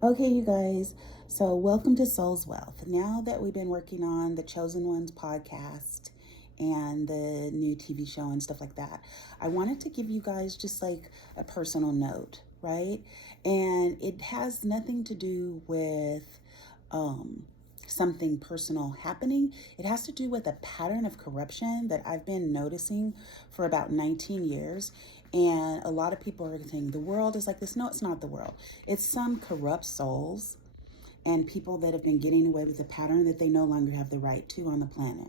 Okay, you guys. So, welcome to Soul's Wealth. Now that we've been working on the Chosen Ones podcast and the new TV show and stuff like that, I wanted to give you guys just like a personal note, right? And it has nothing to do with um, something personal happening. It has to do with a pattern of corruption that I've been noticing for about 19 years. And a lot of people are saying the world is like this. No, it's not the world. It's some corrupt souls and people that have been getting away with a pattern that they no longer have the right to on the planet.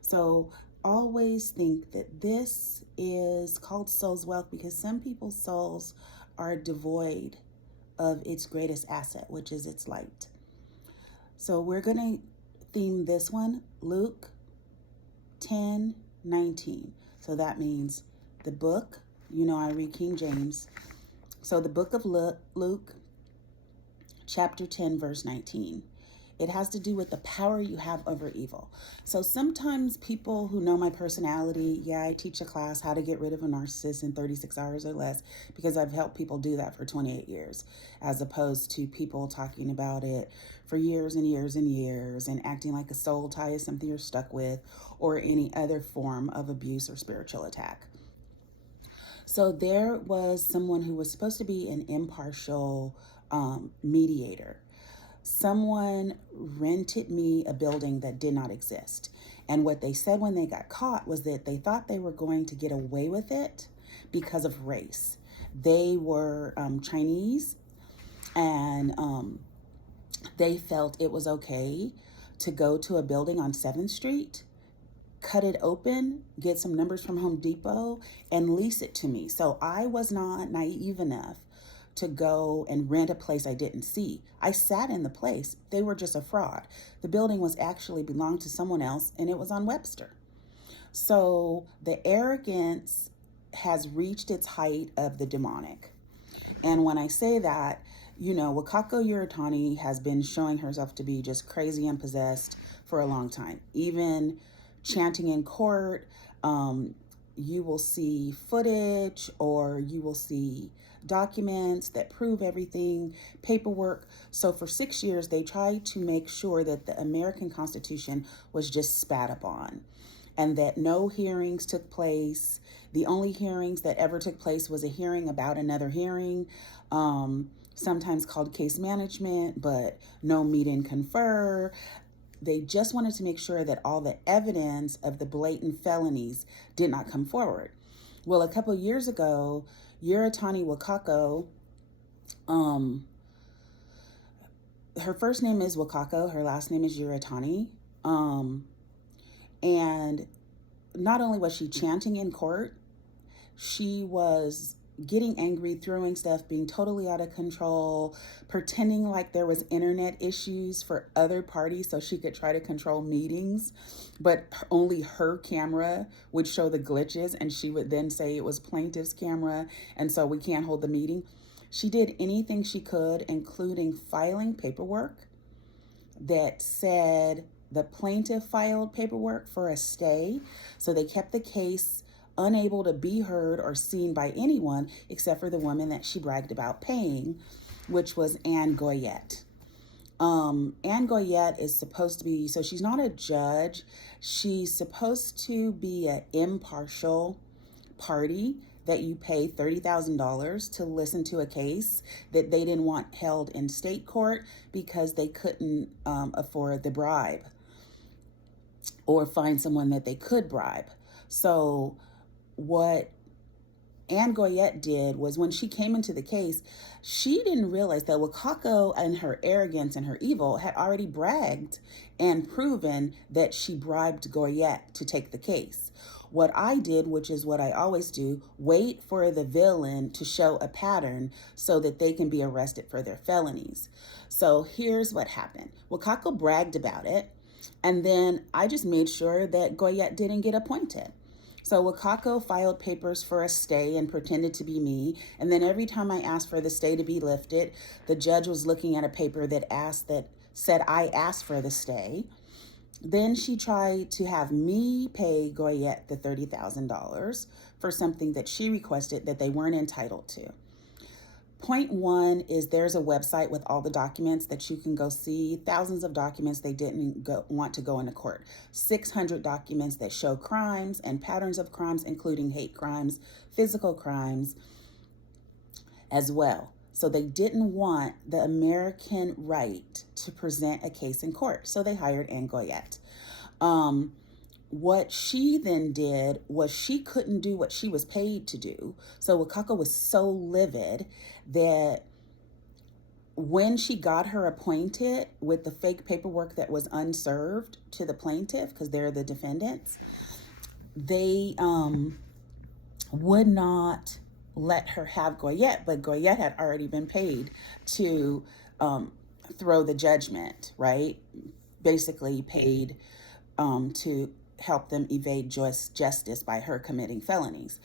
So always think that this is called soul's wealth because some people's souls are devoid of its greatest asset, which is its light. So we're going to theme this one Luke 10:19. So that means the book, I read King James. So the book of Luke, chapter 10, verse 19. It has to do with the power you have over evil. So sometimes people who know my personality, I teach a class how to get rid of a narcissist in 36 hours or less because I've helped people do that for 28 years, as opposed to people talking about it for years and years and years and acting like a soul tie is something you're stuck with or any other form of abuse or spiritual attack. So there was someone who was supposed to be an impartial mediator. Someone rented me a building that did not exist. And what they said when they got caught was that they thought they were going to get away with it because of race. They were Chinese, and they felt it was okay to go to a building on 7th Street, cut it open, get some numbers from Home Depot, and lease it to me. So I was not naive enough to go and rent a place I didn't see. I sat in the place. They were just a fraud. The building was actually belonged to someone else, and it was on Webster. So the arrogance has reached its height of the demonic. And when I say that, Wakako Yuritani has been showing herself to be just crazy and possessed for a long time. Even chanting in court, you will see footage or you will see documents that prove everything, paperwork. So for 6 years, they tried to make sure that the American Constitution was just spat upon and that no hearings took place. The only hearings that ever took place was a hearing about another hearing, sometimes called case management, but no meet and confer. They just wanted to make sure that all the evidence of the blatant felonies did not come forward. Well, a couple years ago, Yuritani Wakako, her first name is Wakako, her last name is Yuritani. And not only was she chanting in court, she was getting angry, throwing stuff, being totally out of control, pretending like there was internet issues for other parties so she could try to control meetings, but only her camera would show the glitches and she would then say it was plaintiff's camera and so we can't hold the meeting. She did anything she could, including filing paperwork that said the plaintiff filed paperwork for a stay, so they kept the case unable to be heard or seen by anyone except for the woman that she bragged about paying, which was Goyette. Goyette is supposed to be, so she's not a judge. She's supposed to be an impartial party that you pay $30,000 to listen to a case that they didn't want held in state court because they couldn't afford the bribe or find someone that they could bribe. So what Goyette did was when she came into the case, she didn't realize that Wakako and her arrogance and her evil had already bragged and proven that she bribed Goyette to take the case. What I did, which is what I always do, wait for the villain to show a pattern so that they can be arrested for their felonies. So here's what happened. Wakako bragged about it, and then I just made sure that Goyette didn't get appointed. So Wakako filed papers for a stay and pretended to be me. And then every time I asked for the stay to be lifted, the judge was looking at a paper that said I asked for the stay. Then she tried to have me pay Goyette the $30,000 for something that she requested that they weren't entitled to. Point one is there's a website with all the documents that you can go see. Thousands of documents they didn't want to go into court. 600 documents that show crimes and patterns of crimes, including hate crimes, physical crimes as well. So they didn't want the American right to present a case in court. So they hired Anne Goyette. What she then did was she couldn't do what she was paid to do. So Wakako was so livid that when she got her appointed with the fake paperwork that was unserved to the plaintiff, because they're the defendants, they would not let her have Goyette, but Goyette had already been paid to throw the judgment, right? Basically paid to help them evade justice by her committing felonies.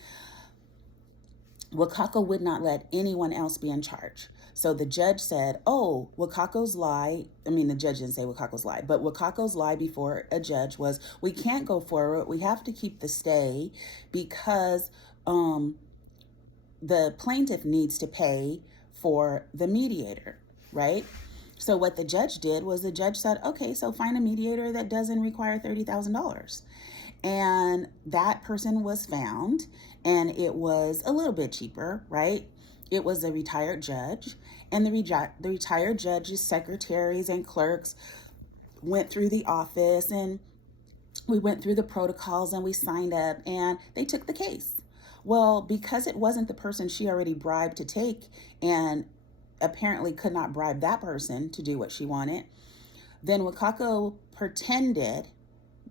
Wakako would not let anyone else be in charge. So the judge said, oh, Wakako's lie, I mean, the judge didn't say Wakako's lie, but Wakako's lie before a judge was, we can't go forward. We have to keep the stay because the plaintiff needs to pay for the mediator, right? So what the judge did was the judge said, okay, so find a mediator that doesn't require $30,000. And that person was found, and it was a little bit cheaper, right? It was a retired judge, and the retired judge's secretaries and clerks went through the office, and we went through the protocols, and we signed up, and they took the case. Well, because it wasn't the person she already bribed to take, and apparently could not bribe that person to do what she wanted, then Wakako pretended,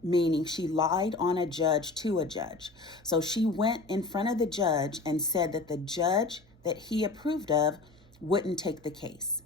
meaning she lied on a judge to a judge. So she went in front of the judge and said that the judge that he approved of wouldn't take the case,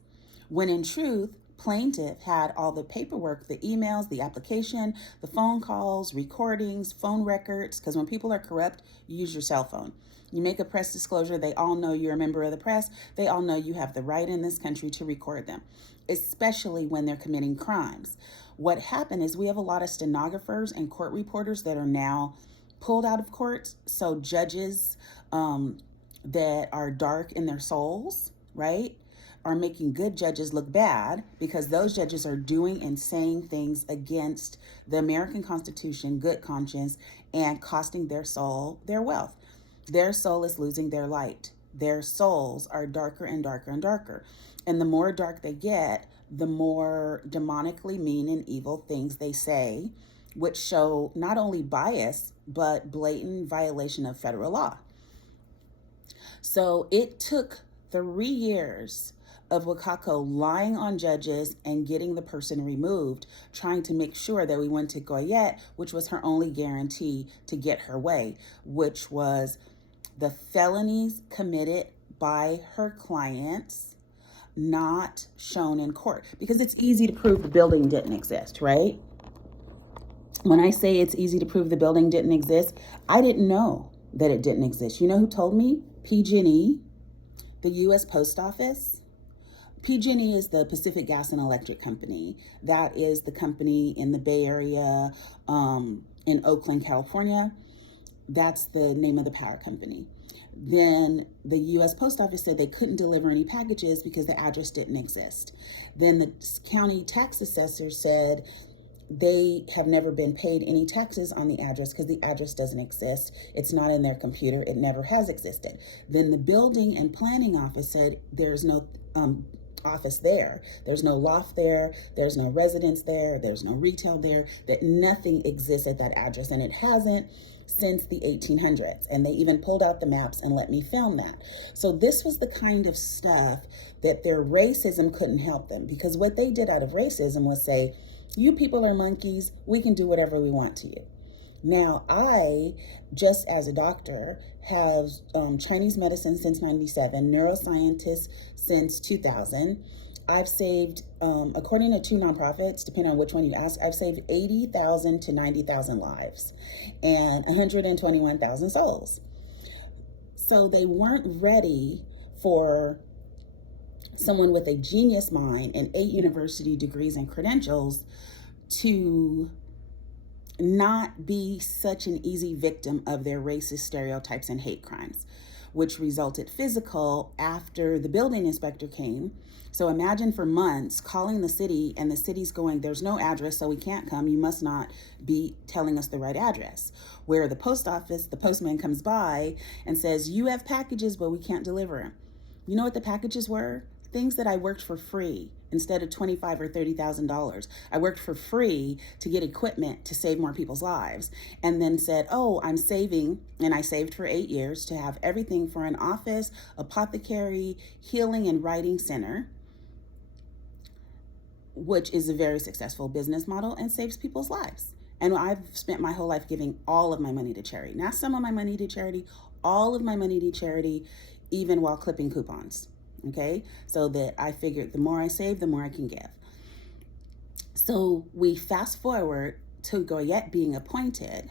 when in truth, plaintiff had all the paperwork, the emails, the application, the phone calls, recordings, phone records, because when people are corrupt, you use your cell phone. You make a press disclosure, they all know you're a member of the press, they all know you have the right in this country to record them, especially when they're committing crimes. What happened is we have a lot of stenographers and court reporters that are now pulled out of court. So judges that are dark in their souls, right, are making good judges look bad because those judges are doing and saying things against the American Constitution, good conscience, and costing their soul their wealth. Their soul is losing their light. Their souls are darker and darker and darker. And the more dark they get, the more demonically mean and evil things they say, which show not only bias, but blatant violation of federal law. So it took 3 years of Wakako lying on judges and getting the person removed, trying to make sure that we went to Goyette, which was her only guarantee to get her way, which was the felonies committed by her clients not shown in court, because it's easy to prove the building didn't exist, right? When I say it's easy to prove the building didn't exist, I didn't know that it didn't exist. You know who told me? PG&E, the U.S. Post Office. PG&E is the Pacific Gas and Electric Company. That is the company in the Bay Area, in Oakland, California. That's the name of the power company. Then the U.S. Post Office said they couldn't deliver any packages because the address didn't exist. Then the county tax assessor said they have never been paid any taxes on the address because the address doesn't exist. It's not in their computer. It never has existed. Then the building and planning office said there's no office there. There's no loft there. There's no residence there. There's no retail there. That nothing exists at that address, and it hasn't since the 1800s. And they even pulled out the maps and let me film that. So this was the kind of stuff that their racism couldn't help them, because what they did out of racism was say, you people are monkeys, we can do whatever we want to you. Now, I, just as a doctor, have Chinese medicine since 97, neuroscientist since 2000. I've saved, according to 2 nonprofits, depending on which one you ask, I've saved 80,000 to 90,000 lives and 121,000 souls. So they weren't ready for someone with a genius mind and 8 university degrees and credentials to not be such an easy victim of their racist stereotypes and hate crimes. which resulted physical after the building inspector came. So imagine for months calling the city, and the city's going, there's no address, so we can't come. You must not be telling us the right address. Where the post office, the postman comes by and says, you have packages, but we can't deliver them. You know what the packages were? Things that I worked for free instead of $25,000 or $30,000. I worked for free to get equipment to save more people's lives, and then said, oh, I'm saving, and I saved for 8 years to have everything for an office, apothecary, healing and writing center, which is a very successful business model and saves people's lives. And I've spent my whole life giving all of my money to charity. Not some of my money to charity, all of my money to charity, even while clipping coupons. Okay, so that I figured the more I save, the more I can give. So we fast forward to Goyette being appointed.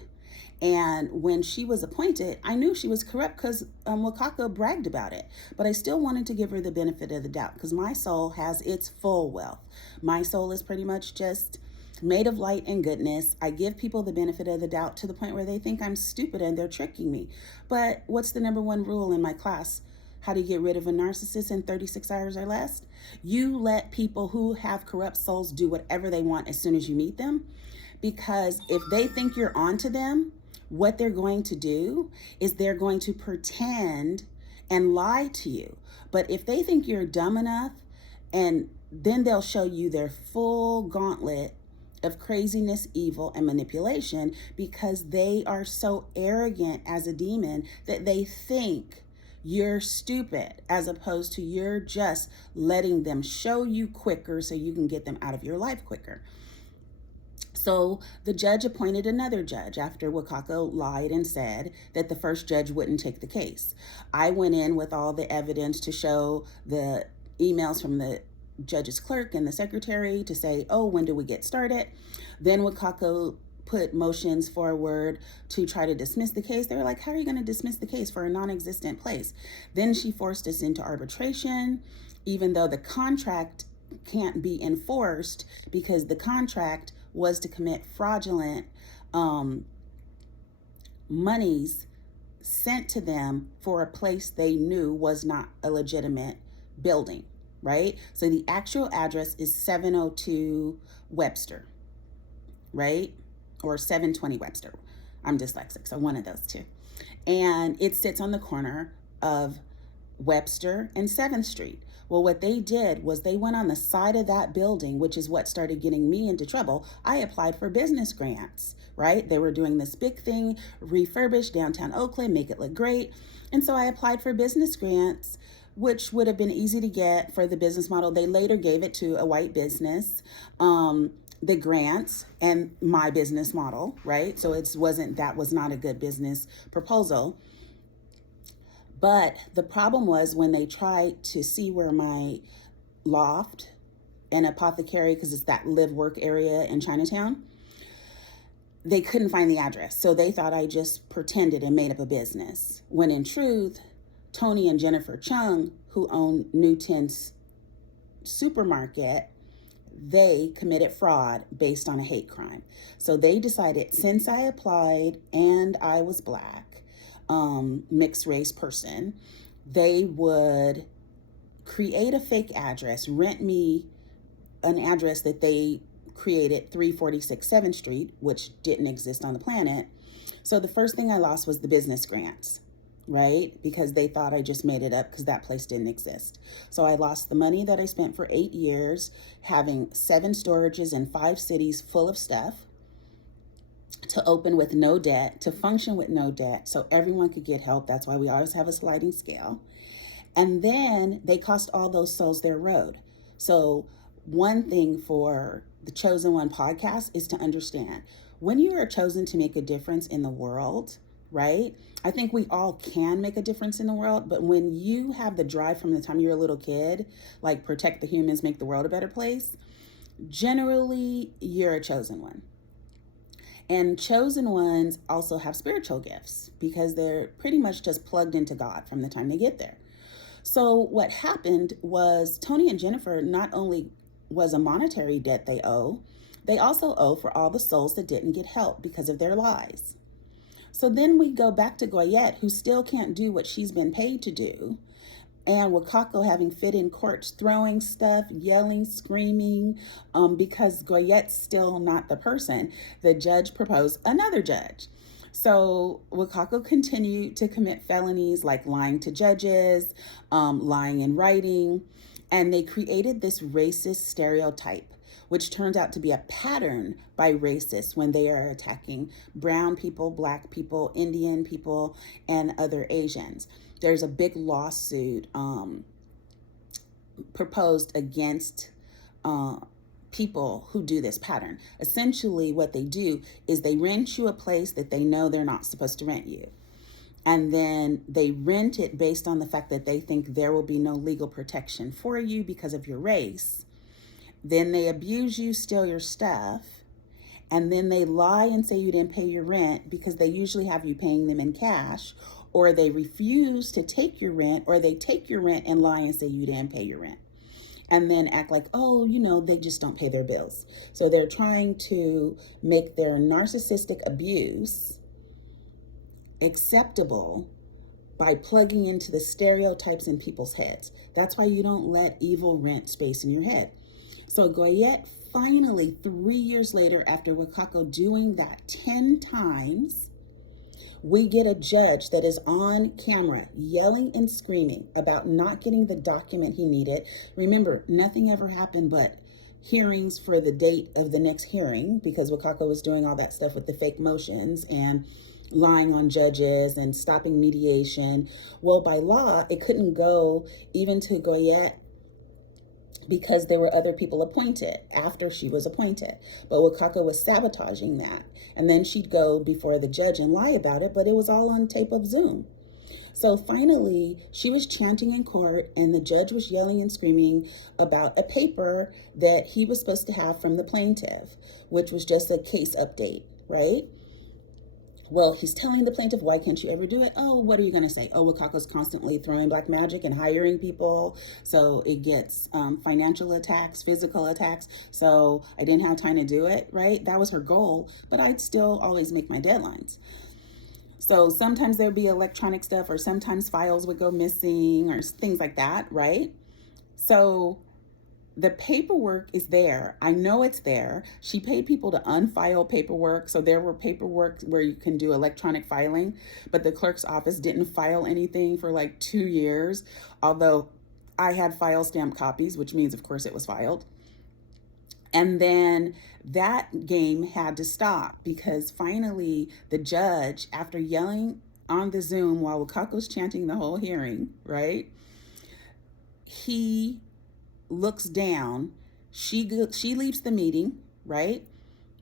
And when she was appointed, I knew she was corrupt because Wakako bragged about it. But I still wanted to give her the benefit of the doubt because my soul has its full wealth. My soul is pretty much just made of light and goodness. I give people the benefit of the doubt to the point where they think I'm stupid and they're tricking me. But what's the number one rule in my class? How to get rid of a narcissist in 36 hours or less? You let people who have corrupt souls do whatever they want as soon as you meet them. Because if they think you're onto them, what they're going to do is they're going to pretend and lie to you. But if they think you're dumb enough, and then they'll show you their full gauntlet of craziness, evil, and manipulation, because they are so arrogant as a demon that they think you're stupid, as opposed to you're just letting them show you quicker so you can get them out of your life quicker. So the judge appointed another judge after Wakako lied and said that the first judge wouldn't take the case. I went in with all the evidence to show the emails from the judge's clerk and the secretary to say, oh, when do we get started? Then Wakako put motions forward to try to dismiss the case. They were like, how are you going to dismiss the case for a non-existent place? Then she forced us into arbitration, even though the contract can't be enforced because the contract was to commit fraudulent monies sent to them for a place they knew was not a legitimate building, right? So the actual address is 702 Webster, right? Or 720 Webster. I'm dyslexic, so one of those two. And it sits on the corner of Webster and 7th Street. Well, what they did was they went on the side of that building, which is what started getting me into trouble. I applied for business grants, right? They were doing this big thing, refurbish downtown Oakland, make it look great. And so I applied for business grants, which would have been easy to get for the business model. They later gave it to a white business. The grants and my business model, right? So that was not a good business proposal. But the problem was when they tried to see where my loft and apothecary, because it's that live work area in Chinatown, they couldn't find the address. So they thought I just pretended and made up a business. When in truth, Tony and Jennifer Chung, who own Newton's supermarket, they committed fraud based on a hate crime. So they decided, since I applied and I was Black, mixed race person, they would create a fake address, rent me an address that they created, 346 7th Street, which didn't exist on the planet. So the first thing I lost was the business grants, right? Because they thought I just made it up because that place didn't exist. So I lost the money that I spent for 8 years, having 7 storages in 5 cities full of stuff, to open with no debt, to function with no debt, so everyone could get help. That's why we always have a sliding scale. And then they cost all those souls their road. So one thing for the Chosen One podcast is to understand, when you are chosen to make a difference in the world, right? I think we all can make a difference in the world, but when you have the drive from the time you're a little kid, like protect the humans, make the world a better place, generally you're a chosen one. And chosen ones also have spiritual gifts because they're pretty much just plugged into God from the time they get there. So what happened was Tony and Jennifer not only was a monetary debt they also owe for all the souls that didn't get help because of their lies. So then we go back to Goyette, who still can't do what she's been paid to do. And Wakako having fit in court, throwing stuff, yelling, screaming, because Goyette's still not the person. The judge proposed another judge. So Wakako continued to commit felonies like lying to judges, lying in writing, and they created this racist stereotype, which turns out to be a pattern by racists when they are attacking brown people, black people, Indian people, and other Asians. There's a big lawsuit proposed against people who do this pattern. Essentially, what they do is they rent you a place that they know they're not supposed to rent you. And then they rent it based on the fact that they think there will be no legal protection for you because of your race. Then they abuse you, steal your stuff, and then they lie and say you didn't pay your rent because they usually have you paying them in cash, or they refuse to take your rent, or they take your rent and lie and say you didn't pay your rent. And then act like, oh, they just don't pay their bills. So they're trying to make their narcissistic abuse acceptable by plugging into the stereotypes in people's heads. That's why you don't let evil rent space in your head. So Goyette finally, 3 years later, after Wakako doing that 10 times, we get a judge that is on camera yelling and screaming about not getting the document he needed. Remember, nothing ever happened but hearings for the date of the next hearing, because Wakako was doing all that stuff with the fake motions and lying on judges and stopping mediation. Well, by law, it couldn't go even to Goyette because there were other people appointed after she was appointed. But Wakako was sabotaging that. And then she'd go before the judge and lie about it, but it was all on tape of Zoom. So finally, she was chanting in court, and the judge was yelling and screaming about a paper that he was supposed to have from the plaintiff, which was just a case update, right? Well, he's telling the plaintiff, why can't you ever do it? Oh, what are you going to say? Oh, Wakako's constantly throwing black magic and hiring people. So it gets financial attacks, physical attacks. So I didn't have time to do it, right? That was her goal, but I'd still always make my deadlines. So sometimes there'd be electronic stuff, or sometimes files would go missing or things like that, right? So the paperwork is there. I know it's there. She paid people to unfile paperwork. So there were paperwork where you can do electronic filing, but the clerk's office didn't file anything for like 2 years. Although I had file stamp copies, which means of course it was filed. And then that game had to stop because finally the judge, after yelling on the Zoom while Wakako's chanting the whole hearing, right? He looks down. She leaves the meeting, right?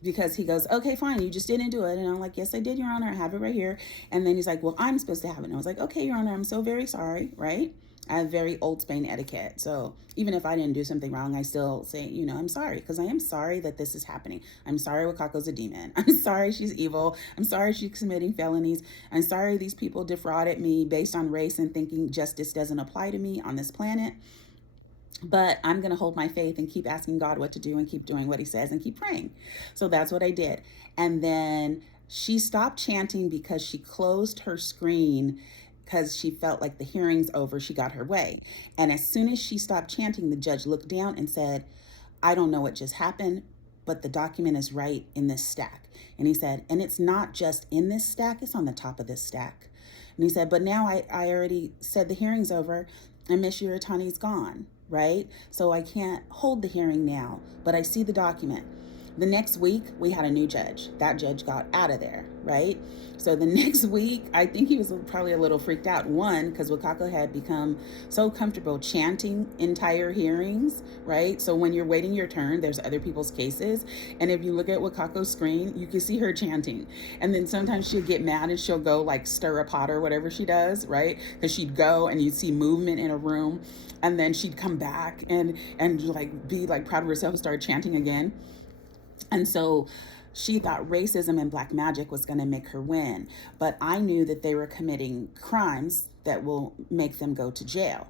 Because he goes, okay, fine, you just didn't do it. And I'm like, yes, I did, Your Honor. I have it right here. And then he's like, well, I'm supposed to have it. And I was like, okay, Your Honor, I'm so very sorry, right? I have very old Spain etiquette. So even if I didn't do something wrong, I still say, I'm sorry, because I am sorry that this is happening. I'm sorry Wakako's a demon. I'm sorry she's evil. I'm sorry she's committing felonies. I'm sorry these people defrauded me based on race and thinking justice doesn't apply to me on this planet. But I'm going to hold my faith and keep asking God what to do and keep doing what he says and keep praying. So that's what I did. And then she stopped chanting because she closed her screen because she felt like the hearing's over. She got her way. And as soon as she stopped chanting, the judge looked down and said, I don't know what just happened, but the document is right in this stack. And he said, and it's not just in this stack, it's on the top of this stack. And he said, but now I already said the hearing's over and Miss Yuritani's gone, right? So I can't hold the hearing now, but I see the document. The next week, we had a new judge. That judge got out of there, right? So the next week, I think he was probably a little freaked out. One, because Wakako had become so comfortable chanting entire hearings, right? So when you're waiting your turn, there's other people's cases. And if you look at Wakako's screen, you can see her chanting. And then sometimes she'll get mad and she'll go like stir a pot or whatever she does, right? Because she'd go and you'd see movement in a room. And then she'd come back and like be like proud of herself and start chanting again. And so she thought racism and black magic was going to make her win. But I knew that they were committing crimes that will make them go to jail.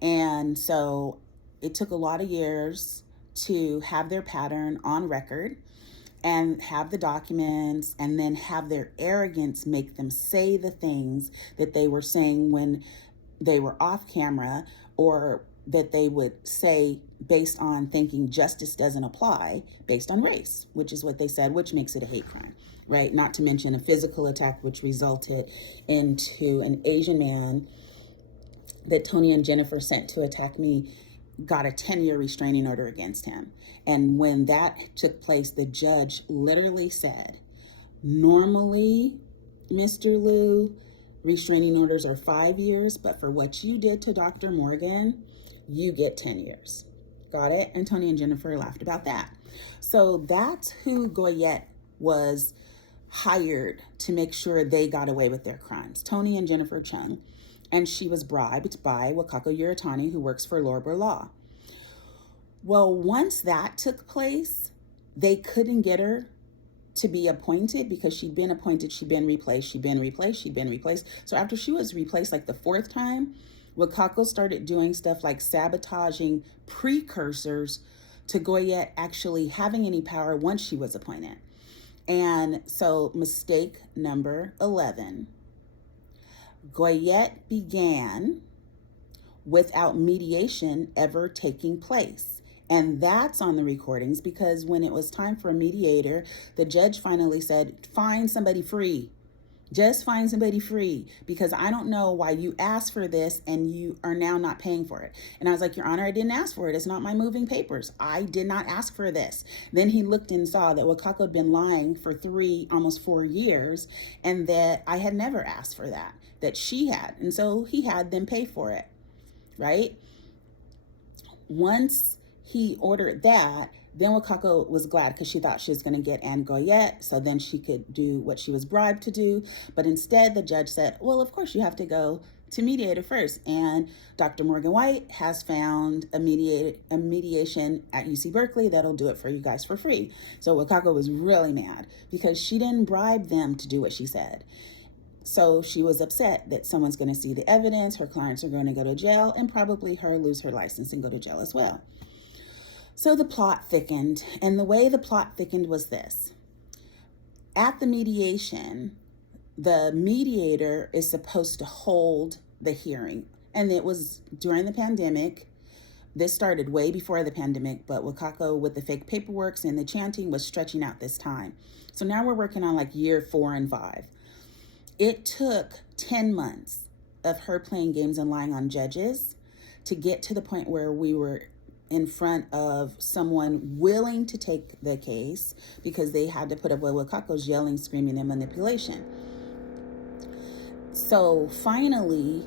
And so it took a lot of years to have their pattern on record. and have the documents, and then have their arrogance make them say the things that they were saying when they were off camera, or that they would say based on thinking justice doesn't apply based on race, which is what they said, which makes it a hate crime, right? Not to mention a physical attack, which resulted into an Asian man that Tony and Jennifer sent to attack me, got a 10-year restraining order against him. And when that took place, the judge literally said, normally, Mr. Liu, restraining orders are 5 years, but for what you did to Dr. Morgan, you get 10 years. Got it? And Tony and Jennifer laughed about that. So that's who Goyette was hired to make sure they got away with their crimes. Tony and Jennifer Chung. And she was bribed by Wakako Yuritani, who works for Lorber Law. Well, once that took place, they couldn't get her to be appointed because she'd been appointed, she'd been replaced, she'd been replaced, she'd been replaced. So after she was replaced like the fourth time, Wakako started doing stuff like sabotaging precursors to Goyette actually having any power once she was appointed. And so mistake number 11. Goyette began without mediation ever taking place. And that's on the recordings, because when it was time for a mediator, the judge finally said, find somebody free. Just find somebody free, because I don't know why you asked for this and you are now not paying for it. And I was like, Your Honor, I didn't ask for it. It's not my moving papers. I did not ask for this. Then he looked and saw that Wakako had been lying for almost 4 years, and that I had never asked for that she had. And so he had them pay for it, right? Once he ordered that, then Wakako was glad because she thought she was going to get Anne Goyette, so then she could do what she was bribed to do. But instead, the judge said, well, of course, you have to go to mediator first. And Dr. Morgan White has found a mediation at UC Berkeley that'll do it for you guys for free. So Wakako was really mad because she didn't bribe them to do what she said. So she was upset that someone's going to see the evidence, her clients are going to go to jail, and probably her lose her license and go to jail as well. So the plot thickened, and the way the plot thickened was this. At the mediation, the mediator is supposed to hold the hearing, and it was during the pandemic. This started way before the pandemic, but Wakako, with the fake paperwork and the chanting, was stretching out this time. So now we're working on like year 4 and 5. It took 10 months of her playing games and lying on judges to get to the point where we were in front of someone willing to take the case, because they had to put up with Wakako's yelling, screaming, and manipulation. So finally,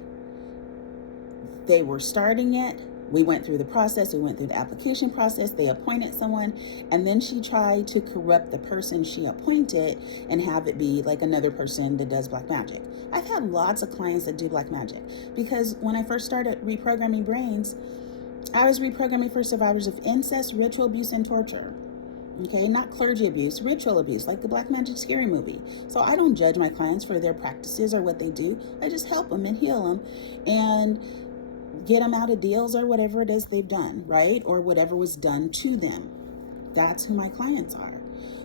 they were starting it. We went through the process. We went through the application process. They appointed someone, and then she tried to corrupt the person she appointed and have it be like another person that does black magic. I've had lots of clients that do black magic, because when I first started reprogramming brains, I was reprogramming for survivors of incest, ritual abuse, and torture. Okay, not clergy abuse, ritual abuse, like the Black Magic Scary Movie. So I don't judge my clients for their practices or what they do. I just help them and heal them and get them out of deals or whatever it is they've done, right? Or whatever was done to them. That's who my clients are.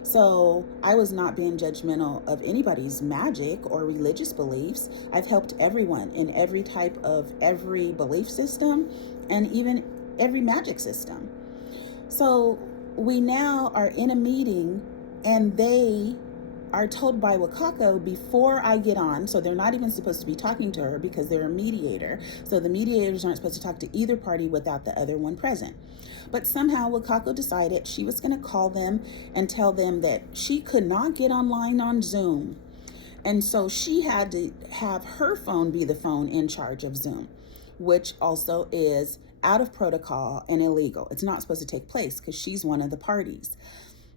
So I was not being judgmental of anybody's magic or religious beliefs. I've helped everyone in every type of every belief system, and even every magic system. So we now are in a meeting, and they are told by Wakako before I get on, so they're not even supposed to be talking to her because they're a mediator. So the mediators aren't supposed to talk to either party without the other one present. But somehow Wakako decided she was going to call them and tell them that she could not get online on Zoom. And so she had to have her phone be the phone in charge of Zoom, which also is out of protocol and illegal. It's not supposed to take place because she's one of the parties.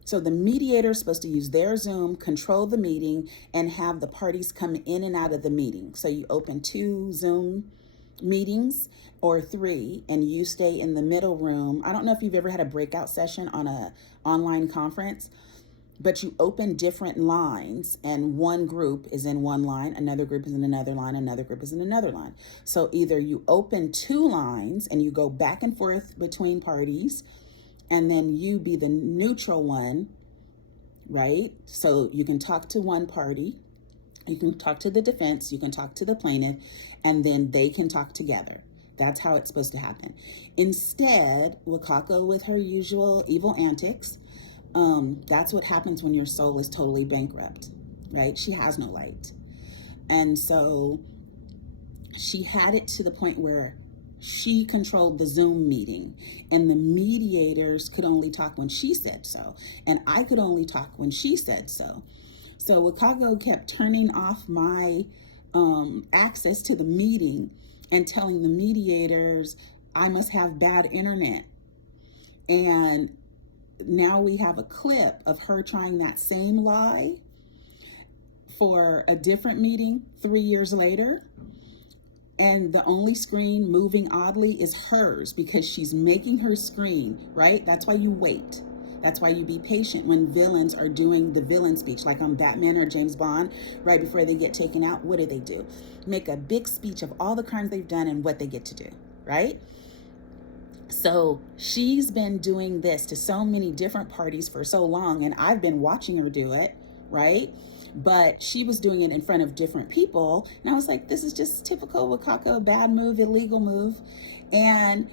So the mediator is supposed to use their Zoom, control the meeting, and have the parties come in and out of the meeting. So you open 2 Zoom meetings or 3, and you stay in the middle room. I don't know if you've ever had a breakout session on an online conference, but you open different lines, and one group is in one line, another group is in another line, another group is in another line. So either you open 2 lines and you go back and forth between parties, and then you be the neutral one right? So you can talk to one party, you can talk to the defense, you can talk to the plaintiff, and then they can talk together. That's how it's supposed to happen. Instead, Wakako, with her usual evil antics, that's what happens when your soul is totally bankrupt, right? She has no light. And so she had it to the point where she controlled the Zoom meeting, and the mediators could only talk when she said so, and I could only talk when she said so. So Wakako kept turning off my access to the meeting and telling the mediators I must have bad internet. And now we have a clip of her trying that same lie for a different meeting 3 years later. And the only screen moving oddly is hers because she's making her screen, right? That's why you wait. That's why you be patient when villains are doing the villain speech, like on Batman or James Bond, right before they get taken out. What do? Make a big speech of all the crimes they've done and what they get to do, right? So she's been doing this to so many different parties for so long, and I've been watching her do it, right? But she was doing it in front of different people, and I was like, this is just typical Wakako, bad move, illegal move. And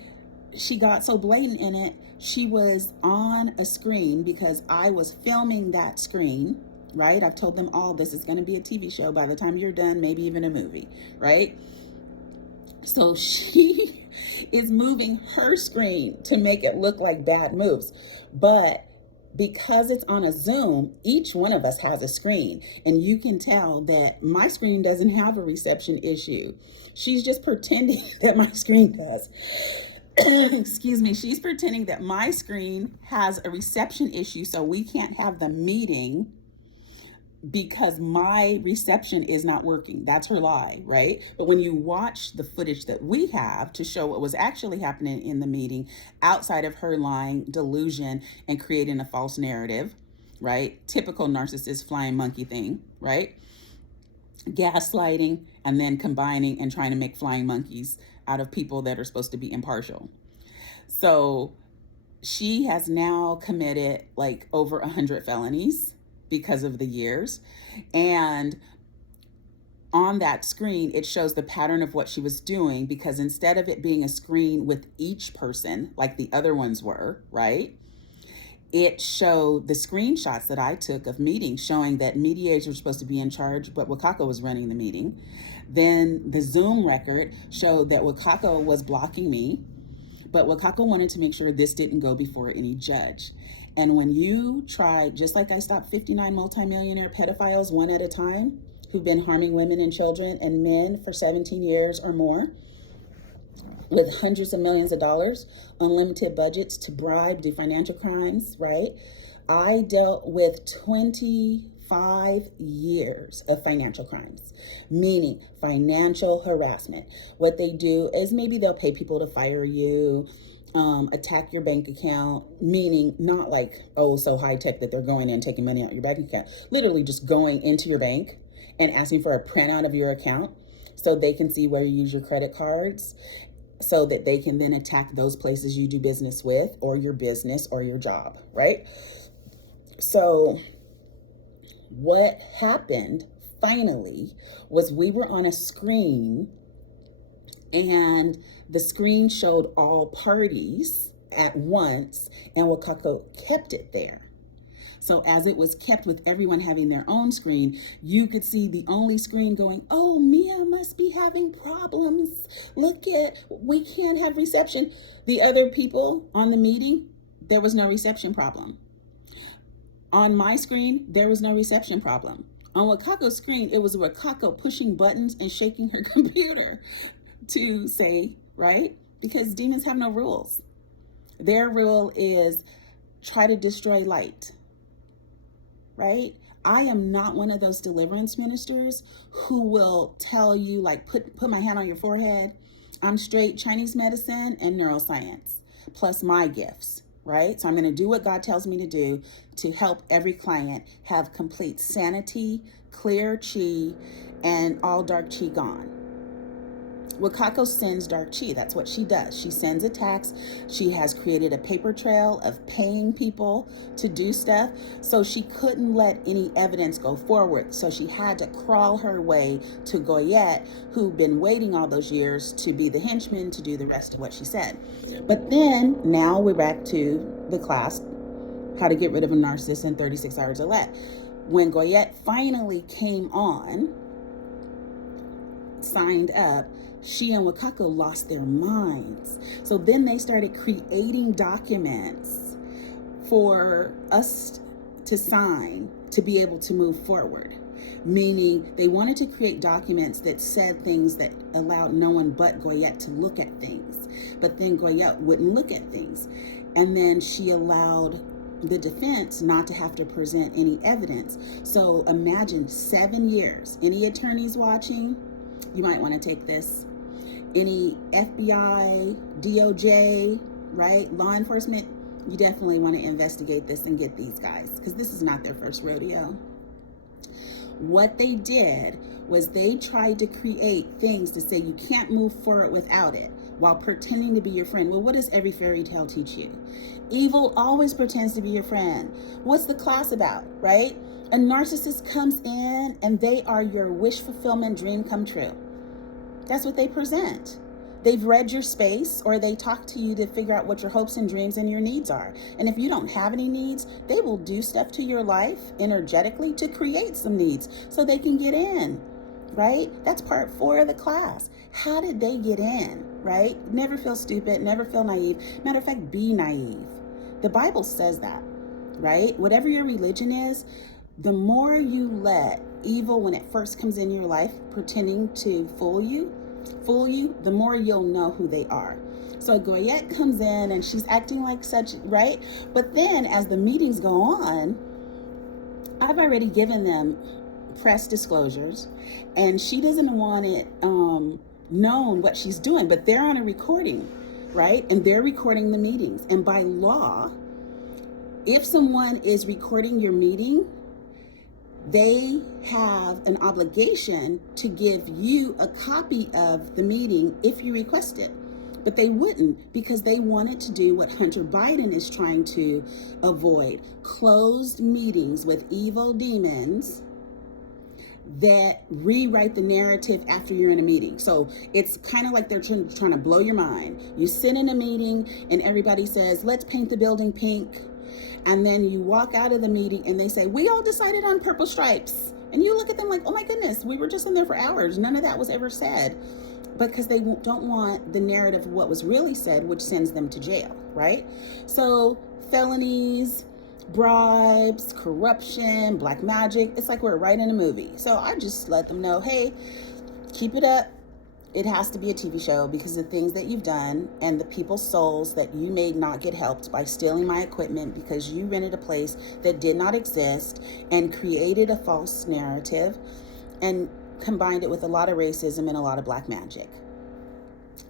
she got so blatant in it, she was on a screen because I was filming that screen, right? I've told them all this is going to be a TV show by the time you're done, maybe even a movie, right? So she is moving her screen to make it look like bad moves. But because it's on a Zoom, each one of us has a screen, and you can tell that my screen doesn't have a reception issue. She's just pretending that my screen does. Excuse me. She's pretending that my screen has a reception issue, so we can't have the meeting because my reception is not working. That's her lie, right? But when you watch the footage that we have to show what was actually happening in the meeting, outside of her lying, delusion, and creating a false narrative, right? Typical narcissist flying monkey thing, right? Gaslighting, and then combining and trying to make flying monkeys out of people that are supposed to be impartial. So she has now committed like over 100 felonies because of the years. And on that screen, it shows the pattern of what she was doing, because instead of it being a screen with each person like the other ones were, right? It showed the screenshots that I took of meetings showing that mediators were supposed to be in charge, but Wakako was running the meeting. Then the Zoom record showed that Wakako was blocking me, but Wakako wanted to make sure this didn't go before any judge. And when you try, just like I stopped 59 multimillionaire pedophiles one at a time who've been harming women and children and men for 17 years or more, with hundreds of millions of dollars, unlimited budgets to bribe, do financial crimes, right? I dealt with 25 years of financial crimes, meaning financial harassment. What they do is maybe they'll pay people to fire you, attack your bank account, meaning not like, oh, so high tech that they're going in taking money out your bank account, literally just going into your bank and asking for a printout of your account so they can see where you use your credit cards, so that they can then attack those places you do business with, or your business or your job, right? So what happened finally was we were on a screen, and the screen showed all parties at once, and Wakako kept it there. So as it was kept with everyone having their own screen, you could see the only screen going, oh, Mia must be having problems. Look we can't have reception. The other people on the meeting, there was no reception problem. On my screen, there was no reception problem. On Wakako's screen, it was Wakako pushing buttons and shaking her computer to say, right? Because demons have no rules. Their rule is try to destroy light, right? I am not one of those deliverance ministers who will tell you, like, put my hand on your forehead. I'm straight Chinese medicine and neuroscience, plus my gifts, right? So I'm going to do what God tells me to do to help every client have complete sanity, clear chi, and all dark chi gone, Wakako sends dark chi. That's what she does. She sends attacks. She has created a paper trail of paying people to do stuff. So she couldn't let any evidence go forward. So she had to crawl her way to Goyette, who'd been waiting all those years to be the henchman to do the rest of what she said. But then now we're back to the class, how to get rid of a narcissist in 36 hours or less. When Goyette finally came on, signed up, she and Wakako lost their minds. So then they started creating documents for us to sign to be able to move forward. Meaning they wanted to create documents that said things that allowed no one but Goyette to look at things. But then Goyette wouldn't look at things. And then she allowed the defense not to have to present any evidence. So imagine 7 years. Any attorneys watching, you might want to take this. Any FBI, DOJ, right? Law enforcement, you definitely want to investigate this and get these guys, because this is not their first rodeo. What they did was they tried to create things to say you can't move forward without it, while pretending to be your friend. Well, what does every fairy tale teach you? Evil always pretends to be your friend. What's the class about, right? A narcissist comes in and they are your wish fulfillment dream come true. That's what they present. They've read your space, or they talk to you to figure out what your hopes and dreams and your needs are. And if you don't have any needs, they will do stuff to your life energetically to create some needs so they can get in, right? That's part 4 of the class. How did they get in, right? Never feel stupid, never feel naive. Matter of fact, be naive. The Bible says that, right? Whatever your religion is, the more you let evil, when it first comes in your life, pretending to fool you, the more you'll know who they are. So Goyette comes in and she's acting like such, right? But then as the meetings go on, I've already given them press disclosures, and she doesn't want it known what she's doing, but they're on a recording, right? And they're recording the meetings. And by law, if someone is recording your meeting, they have an obligation to give you a copy of the meeting if you request it. But they wouldn't, because they wanted to do what Hunter Biden is trying to avoid: closed meetings with evil demons that rewrite the narrative after you're in a meeting. So it's kind of like they're trying to blow your mind. You sit in a meeting and everybody says, let's paint the building pink. And then you walk out of the meeting and they say, we all decided on purple stripes. And you look at them like, oh my goodness, we were just in there for hours. None of that was ever said. Because they don't want the narrative of what was really said, which sends them to jail, right? So felonies, bribes, corruption, black magic, it's like we're right in a movie. So I just let them know, hey, keep it up. It has to be a TV show, because the things that you've done and the people's souls that you made not get helped by stealing my equipment because you rented a place that did not exist and created a false narrative and combined it with a lot of racism and a lot of black magic.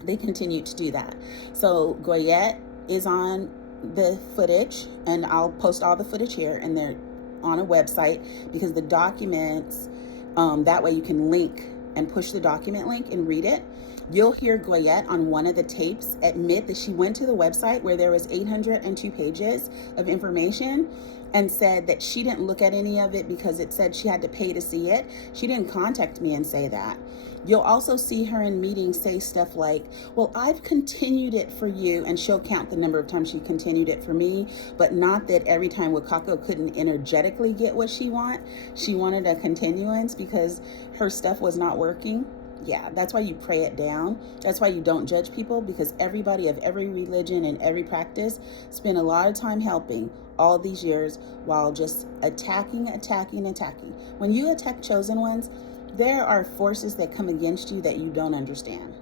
They continue to do that. So Goyette is on the footage, and I'll post all the footage here, and they're on a website, because the documents, that way you can link and push the document link and read it. You'll hear Goyette on one of the tapes admit that she went to the website where there was 802 pages of information and said that she didn't look at any of it because it said she had to pay to see it. She didn't contact me and say that. You'll also see her in meetings say stuff like, well, I've continued it for you, and she'll count the number of times she continued it for me, but not that every time Wakako couldn't energetically get what she wanted a continuance because her stuff was not working. Yeah, that's why you pray it down. That's why you don't judge people, because everybody of every religion and every practice spend a lot of time helping all these years while just attacking. When you attack chosen ones, there are forces that come against you that you don't understand.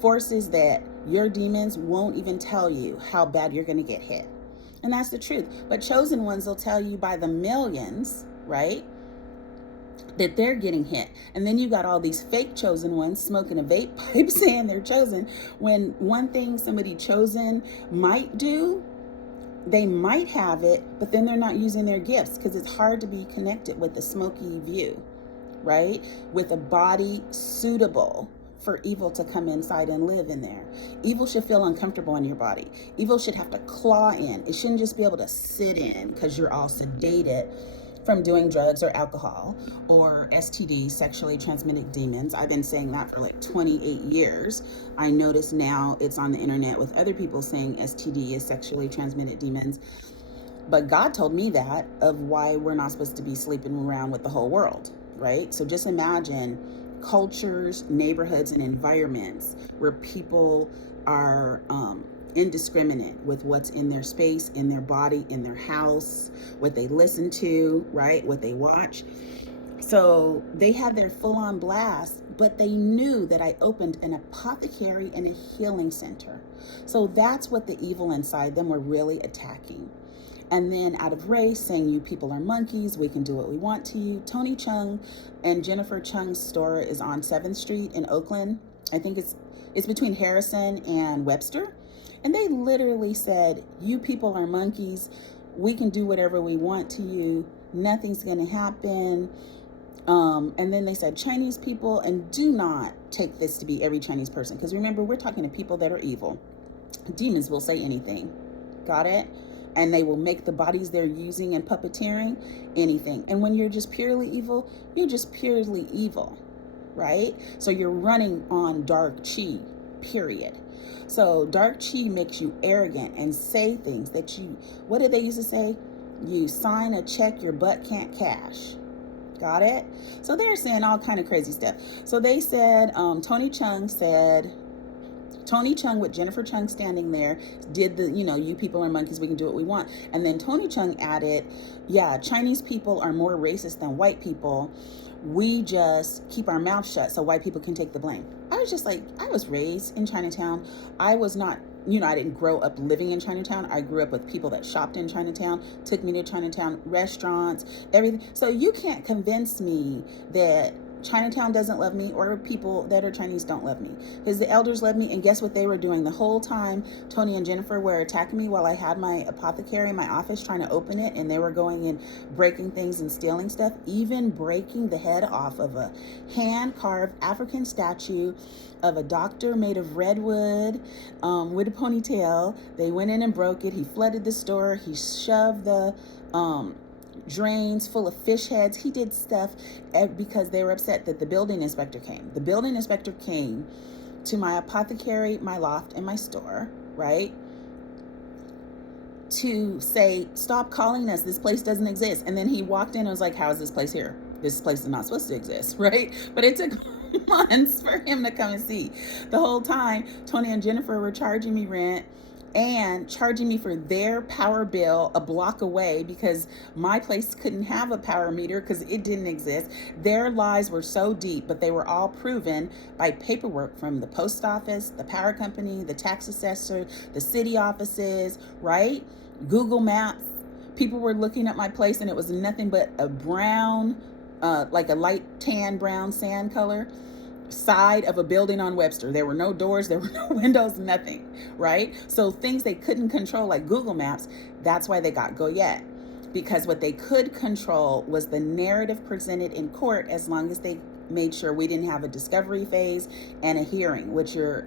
Forces that your demons won't even tell you how bad you're going to get hit. And that's the truth. But chosen ones will tell you by the millions, right, that they're getting hit. And then you got all these fake chosen ones smoking a vape pipe saying they're chosen, when one thing somebody chosen might do, they might have it, but then they're not using their gifts, because it's hard to be connected with the smoky view, right? With a body suitable for evil to come inside and live in there. Evil should feel uncomfortable in your body. Evil should have to claw in. It shouldn't just be able to sit in because you're all sedated from doing drugs or alcohol or STD, sexually transmitted demons. I've been saying that for like 28 years. I notice now it's on the internet with other people saying STD is sexually transmitted demons. But God told me that of why we're not supposed to be sleeping around with the whole world, right? So just imagine cultures, neighborhoods, and environments where people are indiscriminate with what's in their space, in their body, in their house, what they listen to, right? What they watch. So they had their full-on blast, but they knew that I opened an apothecary and a healing center. So that's what the evil inside them were really attacking. And then out of race, saying you people are monkeys, we can do what we want to you. Tony Chung and Jennifer Chung's store is on 7th Street in Oakland. I think it's between Harrison and Webster. And they literally said, you people are monkeys, we can do whatever we want to you, nothing's gonna happen. And then they said Chinese people, and do not take this to be every Chinese person, because remember, we're talking to people that are evil. Demons will say anything. Got it? And they will make the bodies they're using and puppeteering anything. And when you're just purely evil, you're just purely evil, right? So you're running on dark chi, period. So dark chi makes you arrogant and say things that you, what did they used to say? You sign a check your butt can't cash. Got it? So they're saying all kind of crazy stuff. So they said, Tony Chung with Jennifer Chung standing there did the, you people are monkeys, we can do what we want. And then Tony Chung added, yeah, Chinese people are more racist than white people. We just keep our mouth shut so white people can take the blame. I was just like, I was raised in Chinatown. I was not, I didn't grow up living in Chinatown. I grew up with people that shopped in Chinatown, took me to Chinatown, restaurants, everything. So you can't convince me that Chinatown doesn't love me or people that are Chinese don't love me, because the elders love me. And guess what they were doing the whole time? Tony and Jennifer were attacking me while I had my apothecary in my office trying to open it, and they were going and breaking things and stealing stuff, even breaking the head off of a hand-carved African statue of a doctor made of redwood with a ponytail. They went in and broke it. He flooded the store. He shoved the drains full of fish heads. He did stuff because they were upset that the building inspector came. The building inspector came to my apothecary, my loft, and my store, right? To say, stop calling us. This place doesn't exist. And then he walked in and was like, how is this place here? This place is not supposed to exist, right? But it took months for him to come and see. The whole time, Tony and Jennifer were charging me rent and charging me for their power bill a block away because my place couldn't have a power meter because it didn't exist. Their lies were so deep, but they were all proven by paperwork from the post office, the power company, the tax assessor, the city offices, right? Google Maps. People were looking at my place and it was nothing but a brown, like a light tan brown sand color side of a building on Webster. There were no doors, there were no windows, nothing, right? So things they couldn't control, like Google Maps, that's why they got Goyette, because what they could control was the narrative presented in court, as long as they made sure we didn't have a discovery phase and a hearing, which you're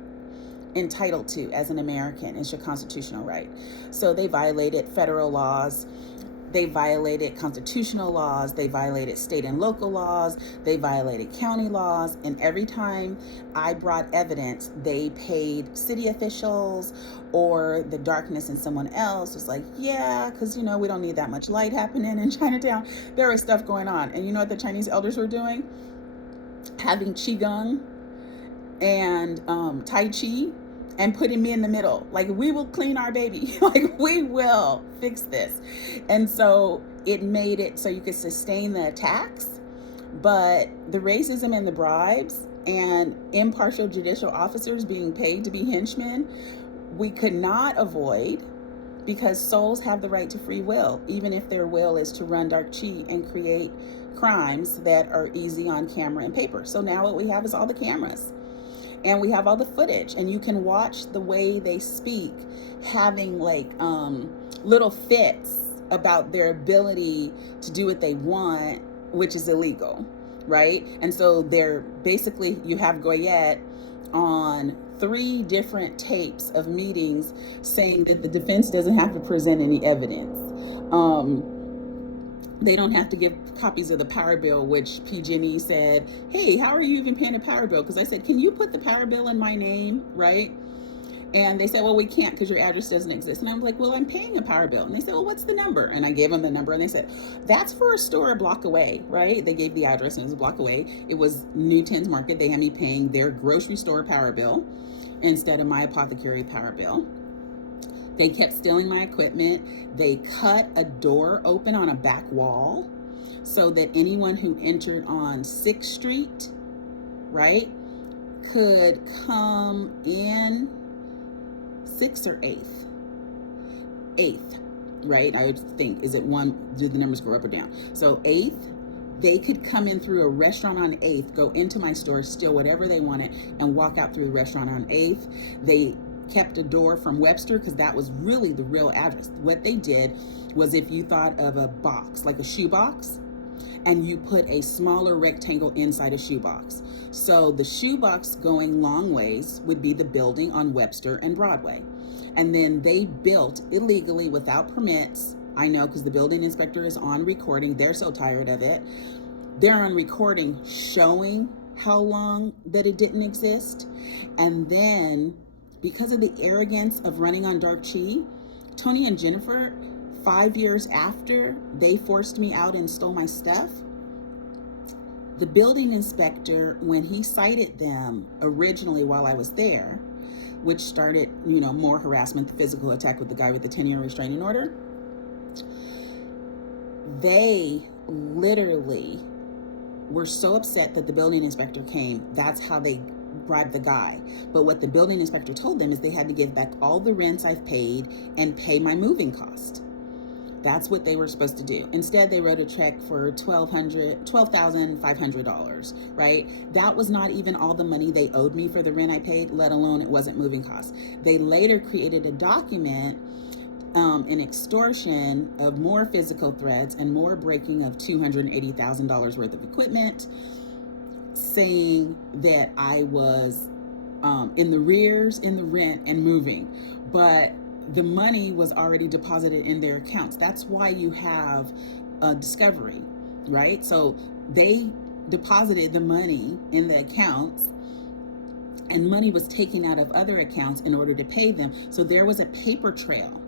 entitled to as an American. It's your constitutional right. So they violated federal laws. They violated constitutional laws, they violated state and local laws, they violated county laws, and every time I brought evidence, they paid city officials or the darkness in someone else was like, yeah, because, we don't need that much light happening in Chinatown. There was stuff going on. And you know what the Chinese elders were doing? Having Qigong and Tai Chi, and putting me in the middle. Like, we will clean our baby. Like, we will fix this. And so it made it so you could sustain the attacks, but the racism and the bribes and impartial judicial officers being paid to be henchmen, we could not avoid, because souls have the right to free will, even if their will is to run dark chi and create crimes that are easy on camera and paper. So now what we have is all the cameras. And we have all the footage, and you can watch the way they speak, having like little fits about their ability to do what they want, which is illegal, right? And so they're basically, you have Goyette on 3 different tapes of meetings saying that the defense doesn't have to present any evidence. They don't have to give copies of the power bill, which PG&E said, hey, how are you even paying a power bill? Because I said, can you put the power bill in my name, right? And they said, well, we can't because your address doesn't exist. And I'm like, well, I'm paying a power bill. And they said, well, what's the number? And I gave them the number, and they said, that's for a store a block away, right? They gave the address, and it was a block away. It was Newton's Market. They had me paying their grocery store power bill instead of my apothecary power bill. They kept stealing my equipment. They cut a door open on a back wall so that anyone who entered on 6th Street, right, could come in 6th or 8th? 8th, right? I would think, is it one, do the numbers go up or down? So 8th, they could come in through a restaurant on 8th, go into my store, steal whatever they wanted, and walk out through the restaurant on 8th. They kept a door from Webster because that was really the real address. What they did was, if you thought of a box, like a shoebox, and you put a smaller rectangle inside a shoebox. So the shoebox going long ways would be the building on Webster and Broadway. And then they built illegally without permits. I know, because the building inspector is on recording. They're so tired of it. They're on recording showing how long that it didn't exist. And then, because of the arrogance of running on dark chi, Tony and Jennifer, 5 years after they forced me out and stole my stuff, the building inspector, when he cited them originally while I was there, which started, more harassment, the physical attack with the guy with the 10-year restraining order, they literally were so upset that the building inspector came. That's how they bribed the guy. But what the building inspector told them is they had to give back all the rents I've paid and pay my moving cost. That's what they were supposed to do. Instead, they wrote a check for $12,500, right? That was not even all the money they owed me for the rent I paid, let alone it wasn't moving costs. They later created a document, an extortion of more physical threats and more breaking of $280,000 worth of equipment, saying that I was in the rears in the rent and moving. But the money was already deposited in their accounts. That's why you have a discovery, right? So they deposited the money in the accounts, and money was taken out of other accounts in order to pay them. So there was a paper trail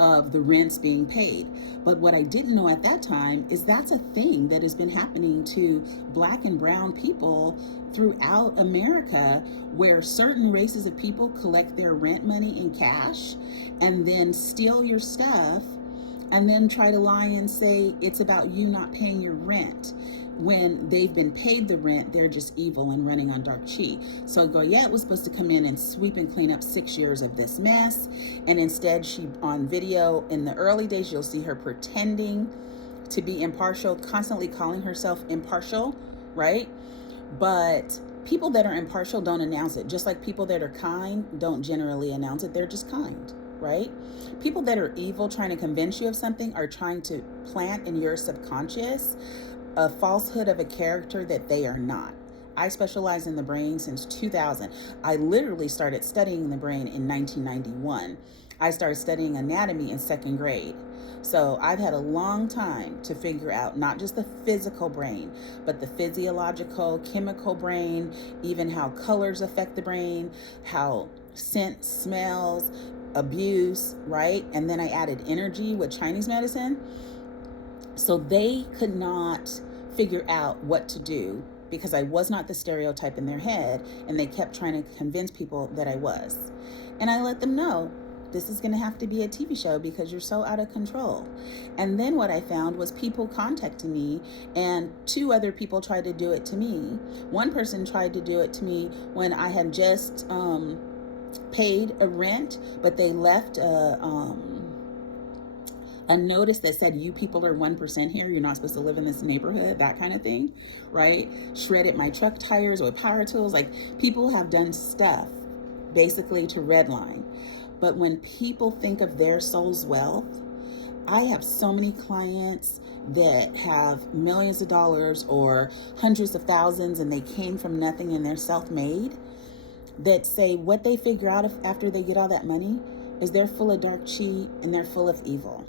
of the rents being paid. But what I didn't know at that time is that's a thing that has been happening to Black and brown people throughout America, where certain races of people collect their rent money in cash and then steal your stuff and then try to lie and say it's about you not paying your rent. When they've been paid the rent, they're just evil and running on dark chi. So Goyette was supposed to come in and sweep and clean up 6 years of this mess. And instead, she, on video, in the early days, you'll see her pretending to be impartial, constantly calling herself impartial, right? But people that are impartial don't announce it. Just like people that are kind don't generally announce it. They're just kind, right? People that are evil, trying to convince you of something, are trying to plant in your subconscious a falsehood of a character that they are not. I specialize in the brain since 2000. I literally started studying the brain in 1991. I started studying anatomy in 2nd grade. So I've had a long time to figure out not just the physical brain, but the physiological, chemical brain, even how colors affect the brain, how scent, smells, abuse, right? And then I added energy with Chinese medicine. So they could not figure out what to do because I was not the stereotype in their head, and they kept trying to convince people that I was. And I let them know, this is going to have to be a TV show because you're so out of control. And then what I found was people contacting me, and 2 other people tried to do it to me. One person tried to do it to me when I had just paid a rent, but they left a notice that said, you people are 1% here, you're not supposed to live in this neighborhood, that kind of thing, right? Shredded my truck tires with power tools. Like, people have done stuff basically to redline. But when people think of their soul's wealth, I have so many clients that have millions of dollars or hundreds of thousands, and they came from nothing and they're self-made. that say what they figure out after they get all that money is they're full of dark cheat and they're full of evil.